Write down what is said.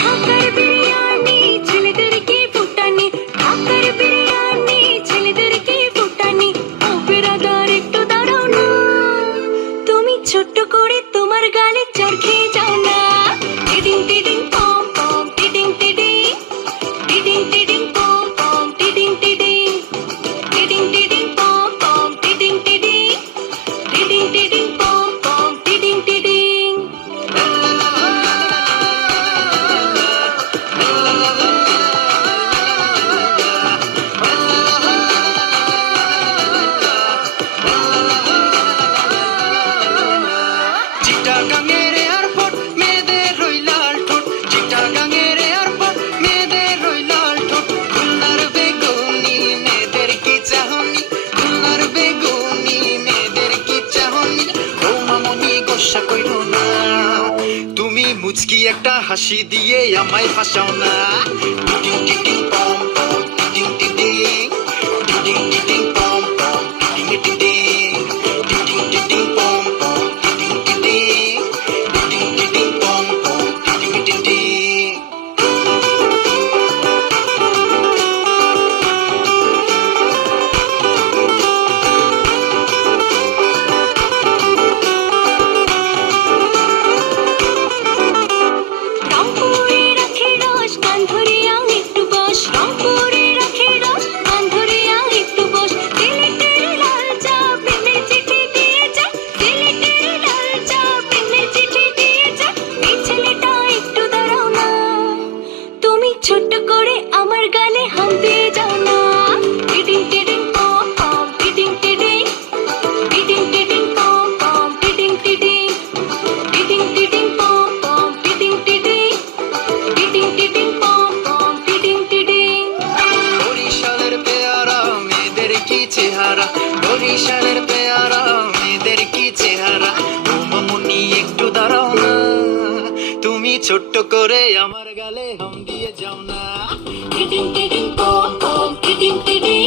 ঢাকার বিরিয়ানি ছেলেদেরকে ফুটানি, ঢাকার বিরিয়ানি ছেলেদেরকে ফুটানি। ও বেরাদার একটু দাঁড়াও না, তুমি ছোট্ট করে তোমার গালে চড় খেয়ে যাও না। টিডিং টিডিং পম পম টিডিং টিডিং, টিডিং টিডিং পম পম টিডিং টিডিং, টিডিং টিডিং পম পম টিডিং টিডিং, টিডিং টিডিং পম পম টিডিং টিডিং। চিটাগাঙের এয়ারপোর্ট মেয়েদের রই লাল ঠোঁট, চিটাগাঙের এয়ারপোর্ট মেয়েদের রই লাল ঠোঁট। খুলনার বেগুনি মেয়েদের কি চাহনি, খুলনার বেগুনি মেয়েদের কি চাহনি। ও মামনি গোসা কইরো না, তুমি মুচকি একটা হাসি দিয়ে আমায় ফাঁসাও না। টিটিং টিটিং পম পম টিটিং টিটিং, টিটিং টিটিং পম পম টিটিং টিটিং, টিটিং টিটিং পম পম টিটিং টিটিং, টিটিং টিটিং পম পম টিটিং টিটিং। রংপুরে রাখে রস কান ধরে আও একটু বস, রংপুরে রাখে রস কান ধরে আও একটু বস। সিলেটের লাল চা প্রেমের চিঠি দিয়ে যা, সিলেটের লাল চা প্রেমের চিঠি দিয়ে যা। এই ছেলেটা একটু দাঁড়াও না, তুমি ছোট্ট করে আমার গালে হাম দিয়ে যাও না। টিডিং টিডিং পম পম টিডিং টিডিং, টিডিং টিডিং পম পম টিডিং টিডিং, টিডিং টিডিং পম পম টিডিং টিডিং, টিডিং টিডিং পম পম টিডিং টিডিং। বরিশালের পেয়ারা মেয়েদের কি চেহারা, বরিশালের পেয়ারা মেয়েদের কি চেহারা। ও মামনি একটু দাঁড়াও না, তুমি ছোট্ট করে আমার গালে হাম দিয়ে যাও না। টিডিং টিডিং পম পম টিডিং টিডিং,